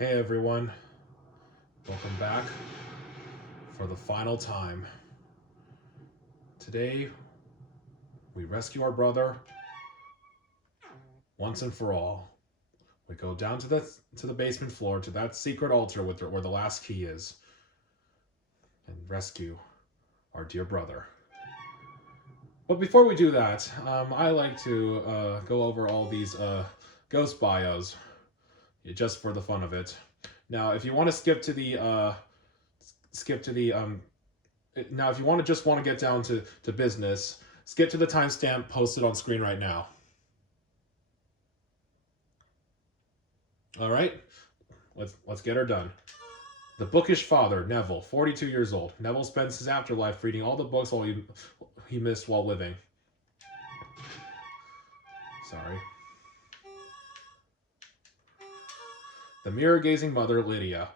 Hey everyone, welcome back for the final time. Today we rescue our brother once and for all. We go down to the basement floor to that secret altar where the last key is and rescue our dear brother. But before we do that, I like to go over all these ghost bios just for the fun of it. Now, if you want to skip to the now, if you want to get down to business, skip to the timestamp posted on screen right now. All right, let's get her done. The bookish father, Neville, 42 years old. Neville spends his afterlife reading all the books he missed while living. Sorry. The mirror-gazing mother, Lydia,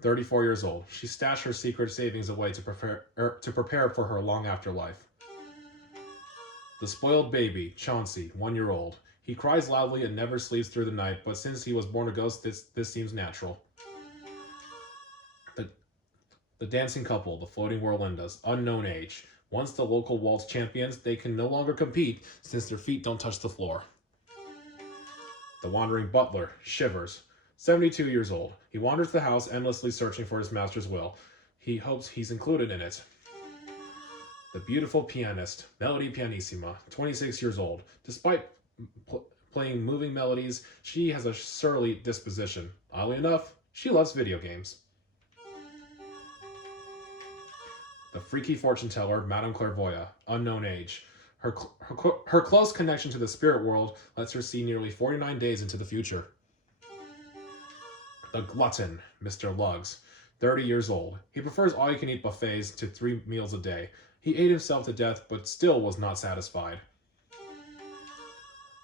34 years old. She stashed her secret savings away to prepare for her long afterlife. The spoiled baby, Chauncey, 1 year old. He cries loudly and never sleeps through the night, but since he was born a ghost, this seems natural. The dancing couple, the floating Whirlindas, unknown age. Once the local waltz champions, they can no longer compete since their feet don't touch the floor. The wandering butler, Shivers, 72 years old. He wanders the house endlessly searching for his master's will. He hopes he's included in it. The beautiful pianist, Melody Pianissima, 26 years old. Despite playing moving melodies, she has a surly disposition. Oddly enough, she loves video games. The freaky fortune teller, Madame Clairvoyant, unknown age. Her close connection to the spirit world lets her see nearly 49 days into the future. The glutton, Mr. Luggs, 30 years old. He prefers all-you-can-eat buffets to 3 meals a day. He ate himself to death, but still was not satisfied.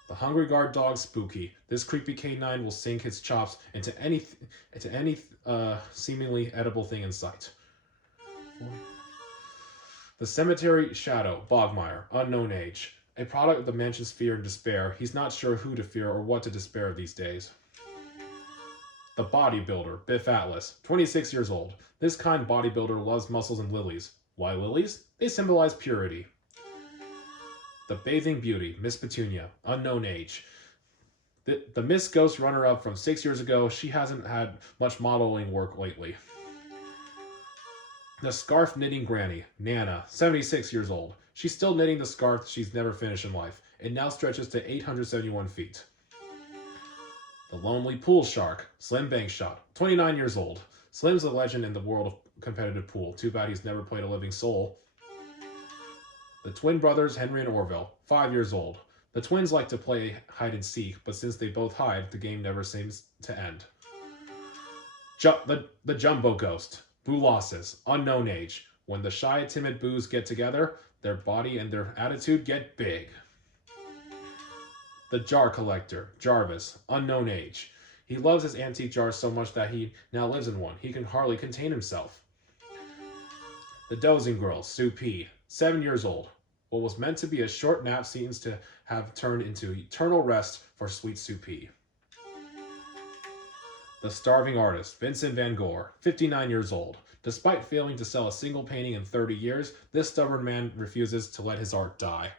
The hungry guard dog, Spooky. This creepy canine will sink his chops into any seemingly edible thing in sight. The cemetery shadow, Bogmire, unknown age. A product of the mansion's fear and despair, he's not sure who to fear or what to despair of these days. The bodybuilder, Biff Atlas, 26 years old. This kind bodybuilder loves muscles and lilies. Why lilies? They symbolize purity. The bathing beauty, Miss Petunia, unknown age. The Miss Ghost runner-up from 6 years ago, she hasn't had much modeling work lately. The scarf knitting granny, Nana, 76 years old. She's still knitting the scarf she's never finished in life. It now stretches to 871 feet. The lonely pool shark, Slim Bankshot, 29 years old. Slim's a legend in the world of competitive pool. Too bad he's never played a living soul. The twin brothers, Henry and Orville, 5 years old. The twins like to play hide and seek, but since they both hide, the game never seems to end. The Jumbo Ghost, Boo Losses, unknown age. When the shy, timid Boos get together, their body and their attitude get big. The Jar Collector, Jarvis, unknown age. He loves his antique jars so much that he now lives in one. He can hardly contain himself. The Dozing Girl, Sue P., 7 years old. What was meant to be a short nap seems to have turned into eternal rest for sweet Sue P. The Starving Artist, Vincent van Gogh, 59 years old. Despite failing to sell a single painting in 30 years, this stubborn man refuses to let his art die.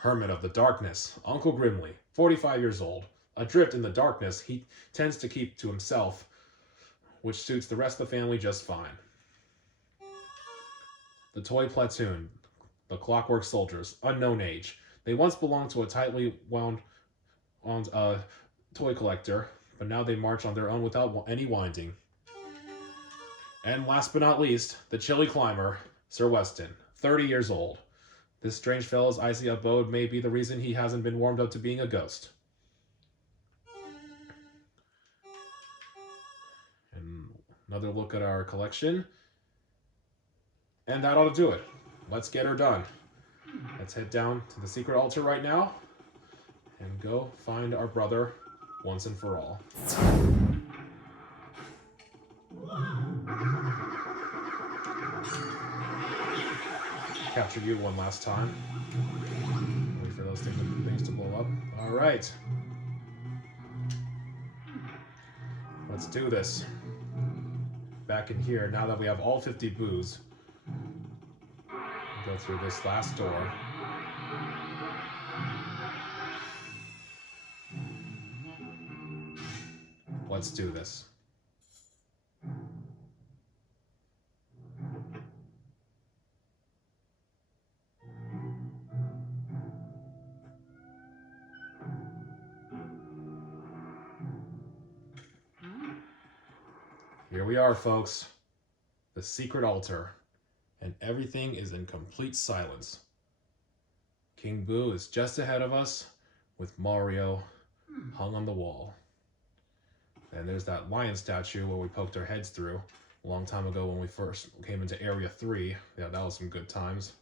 Hermit of the Darkness, Uncle Grimly, 45 years old. Adrift in the darkness, he tends to keep to himself, which suits the rest of the family just fine. The Toy Platoon, the Clockwork Soldiers, unknown age. They once belonged to a tightly wound toy collector, but now they march on their own without any winding. And last but not least, the Chilly Climber, Sir Weston, 30 years old. This strange fellow's icy abode may be the reason he hasn't been warmed up to being a ghost. And another look at our collection. And that ought to do it. Let's get her done. Let's head down to the secret altar right now and go find our brother once and for all. Capture you one last time. Wait for those things to blow up. All right. Let's do this. Back in here, now that we have all 50 boos. Go through this last door. Let's do this. Here we are, folks. The secret altar. And everything is in complete silence. King Boo is just ahead of us with Mario hung on the wall. And there's that lion statue where we poked our heads through a long time ago when we first came into Area 3. Yeah, that was some good times.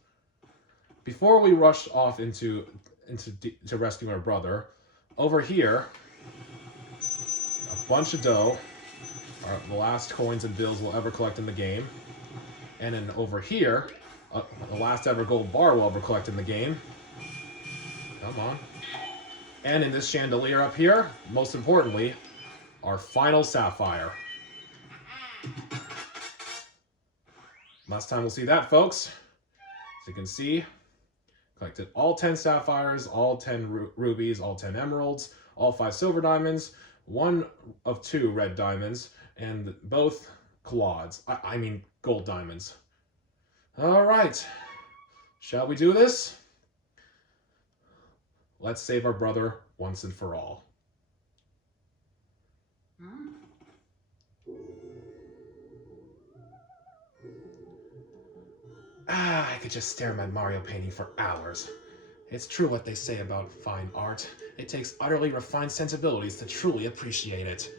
Before we rushed off to rescue our brother, over here, a bunch of dough are the last coins and bills we'll ever collect in the game. And then over here, the last ever gold bar we'll ever collect in the game. Come on. And in this chandelier up here, most importantly, our final sapphire. Last time we'll see that, folks. As you can see, collected all 10 sapphires, all 10 rubies, all 10 emeralds, all 5 silver diamonds, 1 of 2 red diamonds, and both clods. I mean gold diamonds. All right. Shall we do this? Let's save our brother once and for all. I could just stare at my Mario painting for hours. It's true what they say about fine art. It takes utterly refined sensibilities to truly appreciate it.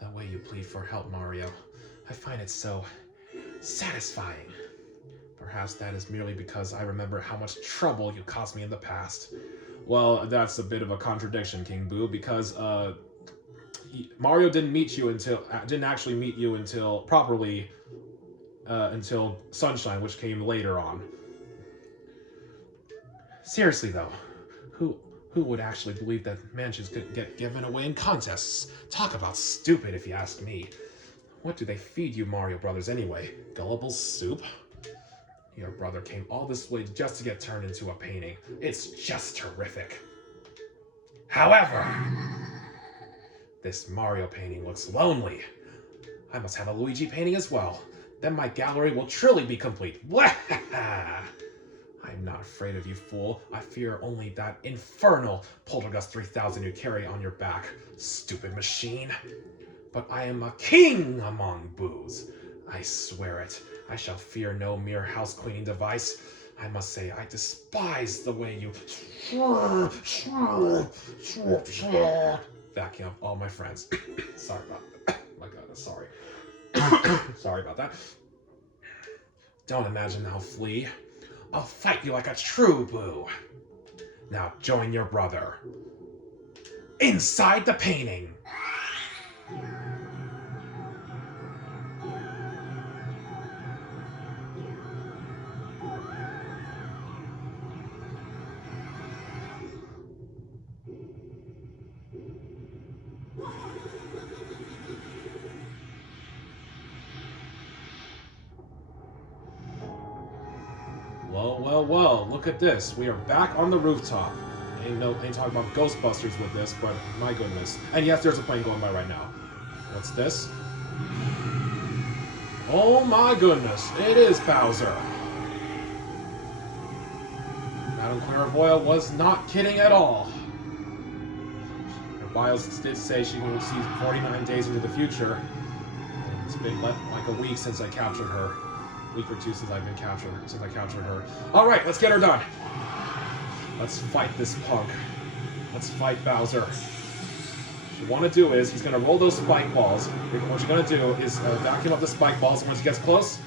The way you plead for help, Mario, I find it so satisfying. Perhaps that is merely because I remember how much trouble you caused me in the past. Well, that's a bit of a contradiction, King Boo, because Mario didn't actually meet you until properly until Sunshine, which came later on. Seriously though, who would actually believe that mansions could get given away in contests? Talk about stupid, if you ask me. What do they feed you Mario Brothers anyway? Gullible soup? Your brother came all this way just to get turned into a painting. It's just terrific. However, this Mario painting looks lonely. I must have a Luigi painting as well. Then my gallery will truly be complete. I'm not afraid of you, fool. I fear only that infernal Poltergust 3000 you carry on your back, stupid machine. But I am a king among boos. I swear it. I shall fear no mere house-cleaning device. I must say, I despise the way you vacuum up all my friends. Sorry about that. My God, sorry. Sorry about that. Don't imagine I'll flee. I'll fight you like a true boo. Now join your brother. Inside the painting. Well, look at this. We are back on the rooftop. Ain't talking about Ghostbusters with this, but my goodness. And yes, there's a plane going by right now. What's this? Oh my goodness, it is Bowser. Madame Clairvoyant was not kidding at all. Her bios did say she will see 49 days into the future. It's been like a week since I captured her. Week or two since I captured her. All right, let's get her done. Let's fight this punk. Let's fight Bowser. What you want to do is he's going to roll those spike balls. What you're going to do is vacuum up the spike balls, and once he gets close,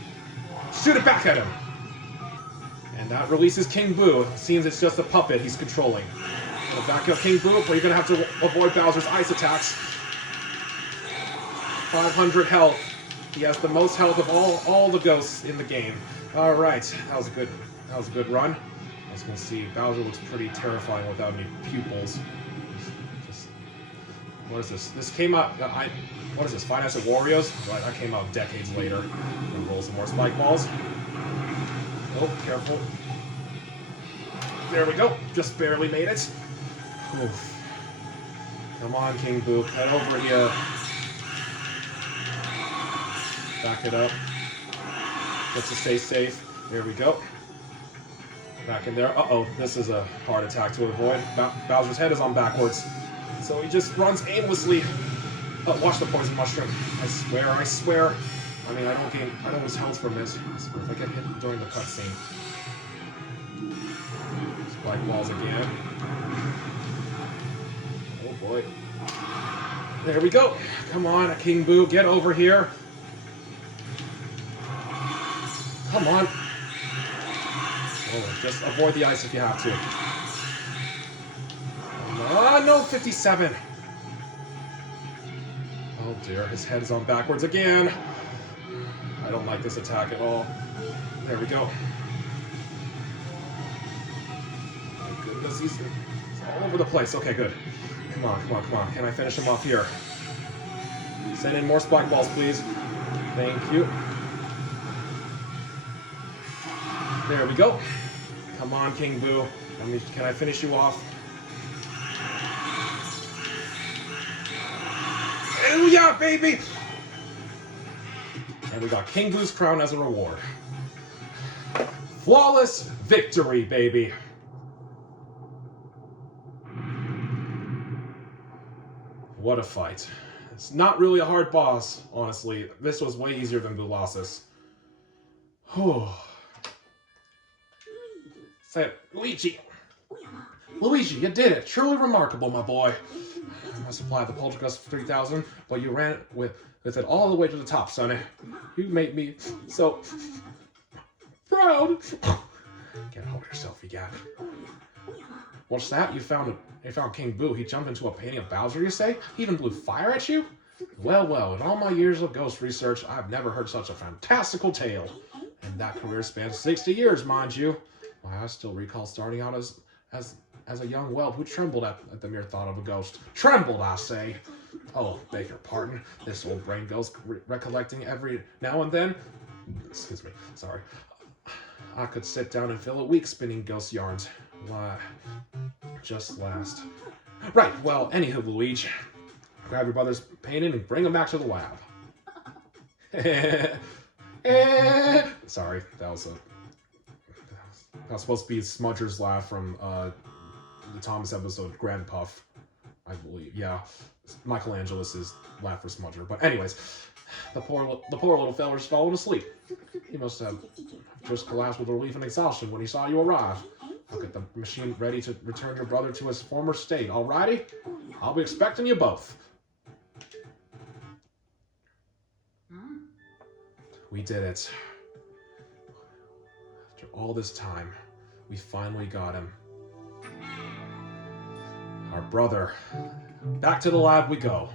shoot it back at him. And that releases King Boo. It seems it's just a puppet he's controlling. Vacuum up King Boo, but you're going to have to avoid Bowser's ice attacks. 500 health. He has the most health of all the ghosts in the game. All right, that was a good run. As you can see, Bowser looks pretty terrifying without any pupils. Just What is this? This came out. What is this? Five Nights at Wario's? Right, that came out decades later. Gonna roll some more spike balls. Oh, careful. There we go. Just barely made it. Oof. Come on, King Boo. Head over here. Back it up. Just to stay safe. There we go. Back in there. Uh-oh. This is a hard attack to avoid. Bowser's head is on backwards. So he just runs aimlessly. Oh, watch the poison mushroom. I swear. I mean, I don't lose health from this. I swear if I get hit during the cutscene. Spike balls again. Oh boy. There we go. Come on, King Boo, get over here. Come on. Oh, just avoid the ice if you have to. Oh, no, 57. Oh dear, his head is on backwards again. I don't like this attack at all. There we go. Oh goodness, he's all over the place. Okay, good. Come on. Can I finish him off here? Send in more spike balls, please. Thank you. There we go. Come on, King Boo. Can I finish you off? Oh yeah, baby! And we got King Boo's crown as a reward. Flawless victory, baby! What a fight. It's not really a hard boss, honestly. This was way easier than Bulasis. Whew. Say, Luigi! Luigi, you did it! Truly remarkable, my boy. I supplied the Poltergust 3000, but you ran with it all the way to the top, Sonny. You made me so proud. Get hold of yourself, you got it. What's that? You found King Boo. He jumped into a painting of Bowser, you say? He even blew fire at you? Well, in all my years of ghost research, I've never heard such a fantastical tale. And that career spans 60 years, mind you. Why, I still recall starting out as a young whelp who trembled at the mere thought of a ghost. Trembled, I say! Oh, beg your pardon. This old brain goes recollecting every now and then. Excuse me, sorry. I could sit down and fill a week spinning ghost yarns. Why, just last. Right, well, anywho, Luigi. Grab your brother's painting and bring him back to the lab. Sorry, that was supposed to be Smudger's laugh from the Thomas episode Grand Puff, I believe. Yeah, Michelangelo's laugh for Smudger. But anyways, the poor little fella's falling asleep. He must have just collapsed with relief and exhaustion when he saw you arrive. Look at the machine ready to return your brother to his former state. Alrighty? I'll be expecting you both. We did it. After all this time, we finally got him. Our brother. Back to the lab we go.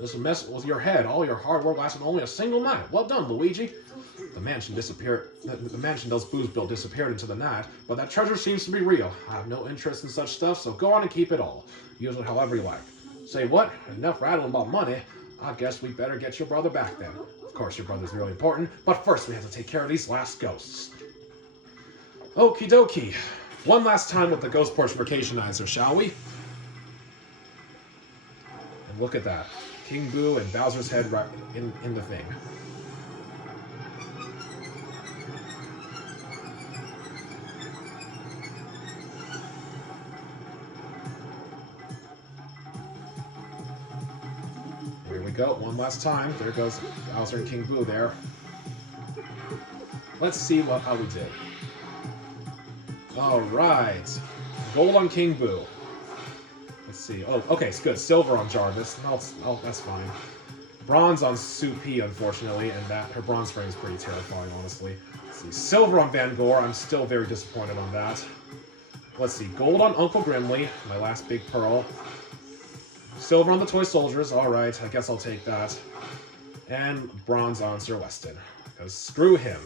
This will mess with your head. All your hard work lasted only a single night. Well done, Luigi. The mansion disappeared. The mansion those Boos built disappeared into the night, but that treasure seems to be real. I have no interest in such stuff, so go on and keep it all. Use it however you like. Say what? Enough rattling about money. I guess we better get your brother back then. Of course, your brother's really important, but first we have to take care of these last ghosts. Okie dokie. One last time with the Ghost Portification-izer, shall we? And look at that. King Boo and Bowser's head right in the thing. Here we go, one last time. There goes Bowser and King Boo there. Let's see how we did. Alright. Gold on King Boo. Let's see. Oh, okay, it's good. Silver on Jarvis. Oh, that's fine. Bronze on Sue P, unfortunately, and that her bronze frame is pretty terrifying, honestly. Let's see. Silver on Van Gore. I'm still very disappointed on that. Let's see. Gold on Uncle Grimly, my last big pearl. Silver on the Toy Soldiers. Alright, I guess I'll take that. And bronze on Sir Weston, because screw him.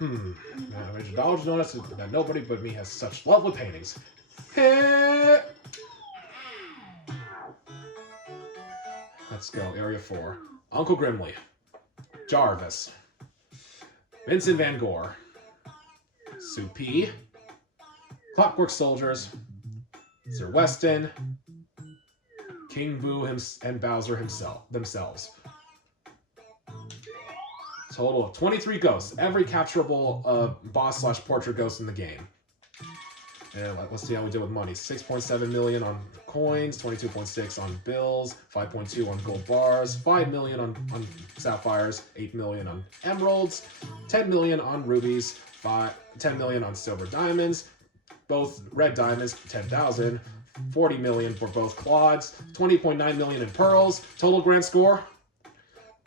Now, Major Dollars noticed that nobody but me has such lovely paintings. Hit! Let's go. Area 4. Uncle Grimly. Jarvis. Vincent Van Gore. Soupy. Clockwork Soldiers. Sir Weston. King Boo and Bowser themselves. Total of 23 ghosts. Every capturable boss/portrait ghost in the game. And let's see how we did with money. 6.7 million on coins, 22.6 on bills, 5.2 on gold bars, 5 million on sapphires, 8 million on emeralds, 10 million on rubies, 10 million on silver diamonds, both red diamonds, 10,000, 40 million for both clods, 20.9 million in pearls. Total grand score,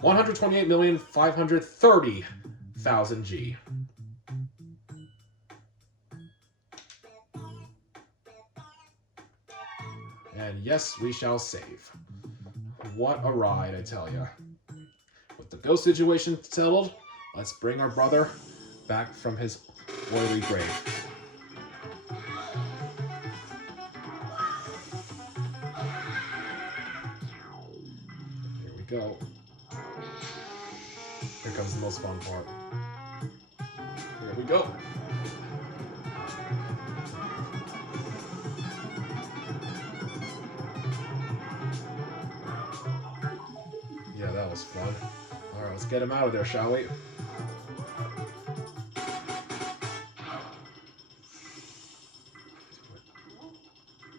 128,530,000 G. And yes, we shall save. What a ride, I tell ya. With the ghost situation settled, let's bring our brother back from his oily grave. Here we go. Here comes the most fun part. Here we go. Yeah, that was fun. Alright, let's get him out of there, shall we?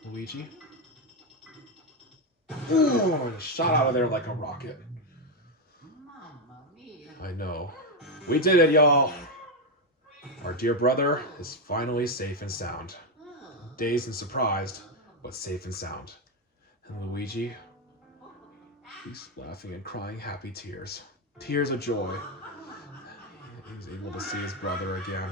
Luigi? Ooh, shot out of there like a rocket. I know. We did it, y'all! Our dear brother is finally safe and sound. Dazed and surprised, but safe and sound. And Luigi, he's laughing and crying happy tears. Tears of joy. He's able to see his brother again.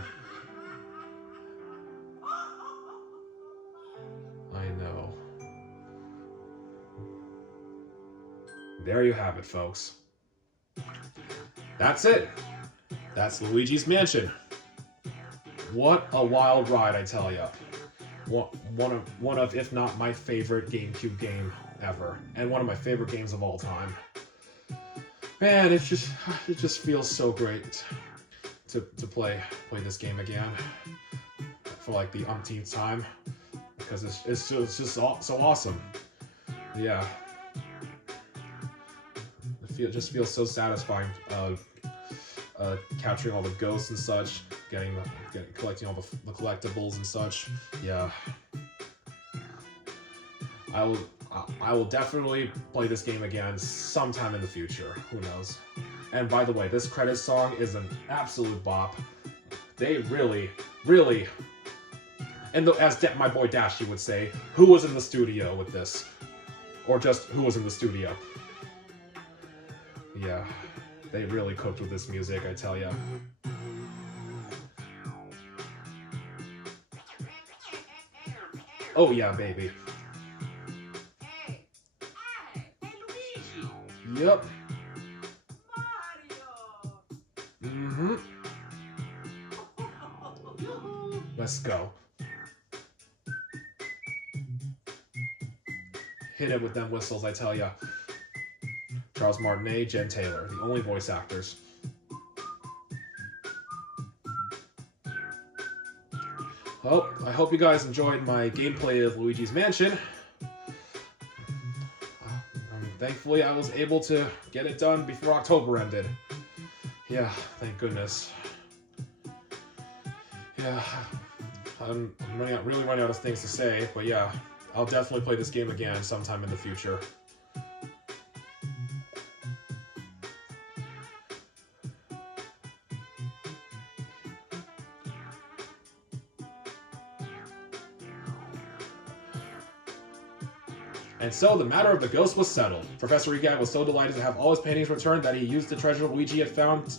I know. There you have it, folks. That's it. That's Luigi's Mansion. What a wild ride, I tell ya. One of, if not my favorite GameCube game ever, and one of my favorite games of all time. Man, it just feels so great to play this game again for like the umpteenth time, because it's just so awesome. Yeah, it just feels so satisfying. Capturing all the ghosts and such, collecting all the collectibles and such. Yeah, I will definitely play this game again sometime in the future. Who knows? And by the way, this credits song is an absolute bop. They really, and as my boy Dashy would say, who was in the studio with this? Or just who was in the studio? Yeah, they really cooked with this music, I tell ya. Oh yeah, baby. Hey, Luigi. Yep. Mario. Let's go. Hit it with them whistles, I tell ya. Charles Martinet, Jen Taylor, the only voice actors. Well, I hope you guys enjoyed my gameplay of Luigi's Mansion. Thankfully, I was able to get it done before October ended. Yeah, thank goodness. Yeah, I'm really running out of things to say, but yeah, I'll definitely play this game again sometime in the future. And so the matter of the ghost was settled. Professor Regat was so delighted to have all his paintings returned that he used the treasure Luigi had found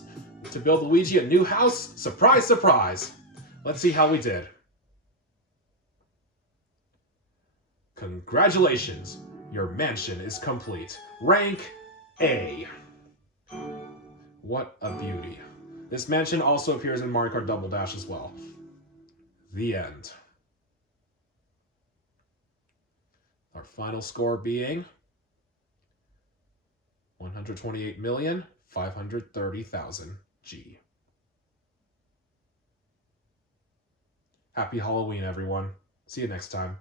to build Luigi a new house. Surprise, surprise! Let's see how we did. Congratulations! Your mansion is complete. Rank A. What a beauty. This mansion also appears in Mario Kart Double Dash as well. The end. final score being 128,530,000 G. Happy Halloween, everyone. See you next time.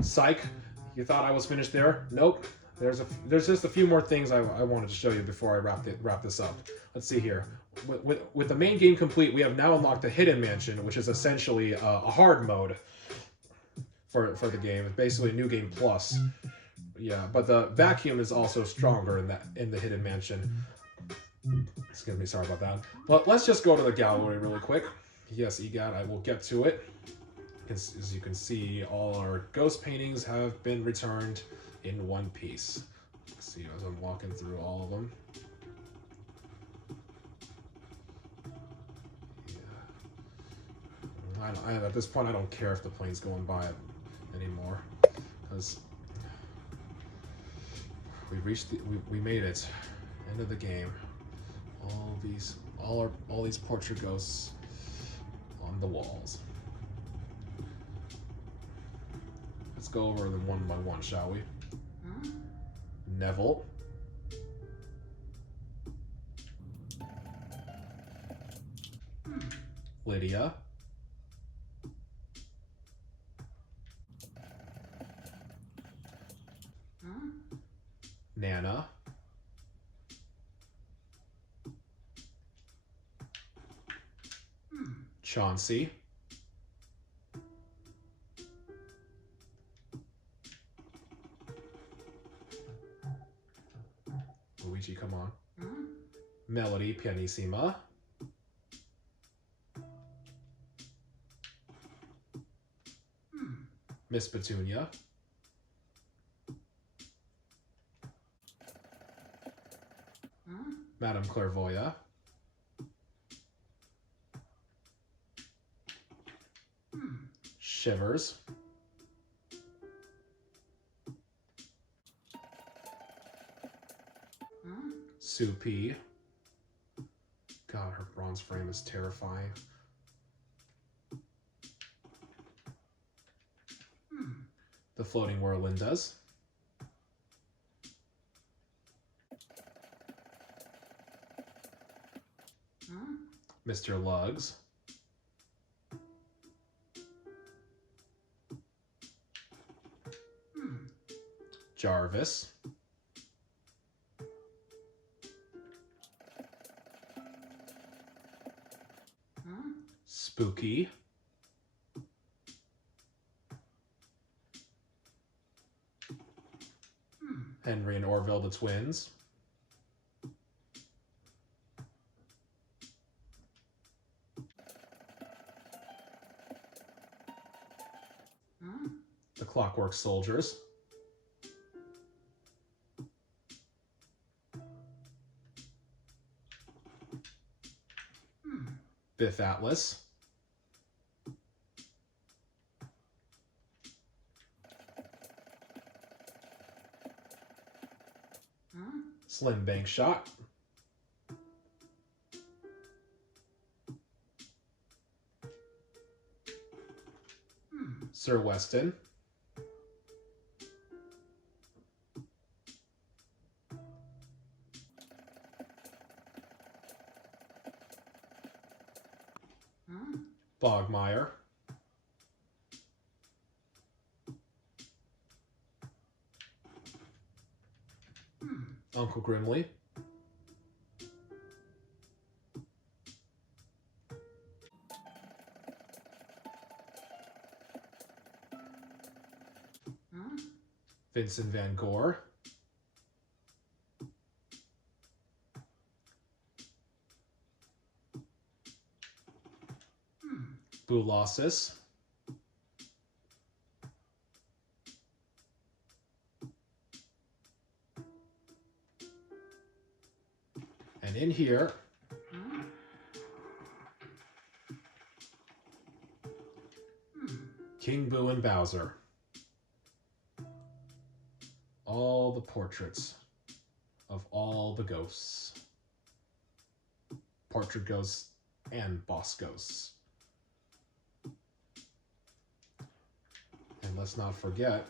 Psych. You thought I was finished there? Nope. There's just a few more things I wanted to show you before I wrap this up. Let's see here. With the main game complete, we have now unlocked the Hidden Mansion, which is essentially a hard mode for the game. It's basically a new game plus. Yeah, but the vacuum is also stronger in the Hidden Mansion. Excuse me, sorry about that. But let's just go to the gallery really quick. Yes, EGAT, I will get to it. As you can see, all our ghost paintings have been returned in one piece. Let's see as I'm walking through all of them. Yeah. At this point, I don't care if the plane's going by it anymore, because we made it. End of the game. All these portrait ghosts on the walls. Let's go over them one by one, shall we? Neville. Lydia. Nana. Chauncey. Luigi, come on. Melody Pianissima. Miss Petunia. Madame Clairvoya. Shivers. Soupy. God, her bronze frame is terrifying. The Floating Whirlindas. Mr. Lugs. Jarvis. Spooky. Henry and Orville the twins. The Clockwork Soldiers. Biff Atlas. Slim Bank Shot. Sir Weston. Bogmeyer. Uncle Grimley. Vincent Van Gogh. Boulossus. And in here, King Boo and Bowser. All the portraits of all the ghosts. Portrait ghosts and boss ghosts. And And let's not forget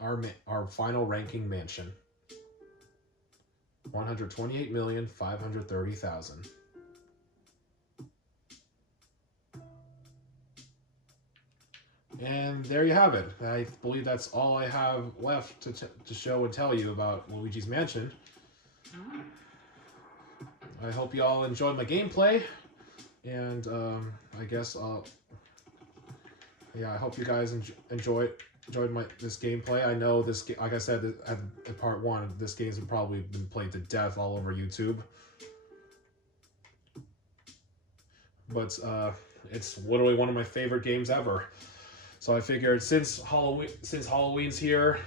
our final ranking mansion. 128,530,000. And there you have it. I believe that's all I have left to show and tell you about Luigi's Mansion. I hope you all enjoyed my gameplay, and I guess yeah, I hope you guys enjoyed this gameplay. I know this, like I said in part 1, this game's probably been played to death all over YouTube, but it's literally one of my favorite games ever. So I figured since Halloween's here,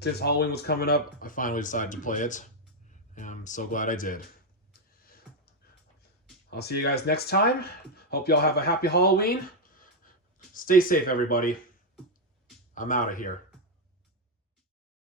since Halloween was coming up, I finally decided to play it. And I'm so glad I did. I'll see you guys next time. Hope y'all have a happy Halloween. Stay safe, everybody. I'm out of here.